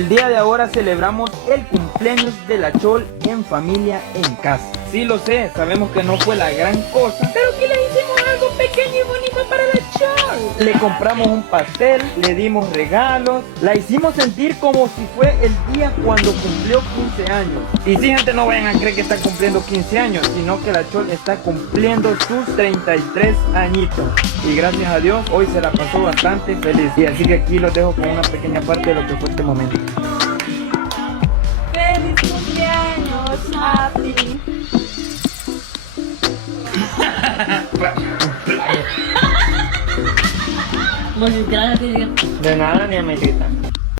El día de ahora celebramos el cumpleaños de la Chol en familia en casa. Sí lo sé, sabemos que no fue la gran cosa, pero que le hicimos algo pequeño y bonito para la Chol. Le compramos un pastel, le dimos regalos, la hicimos sentir como si fue el día cuando cumplió 15 años. Y sí, gente, no vayan a creer que está cumpliendo 15 años, sino que la Chol está cumpliendo sus 33 añitos. Y gracias a Dios, hoy se la pasó bastante feliz. Y así que aquí los dejo con una pequeña parte de lo que fue este momento. ¡Feliz cumpleaños, papi! De nada, ni amiguita.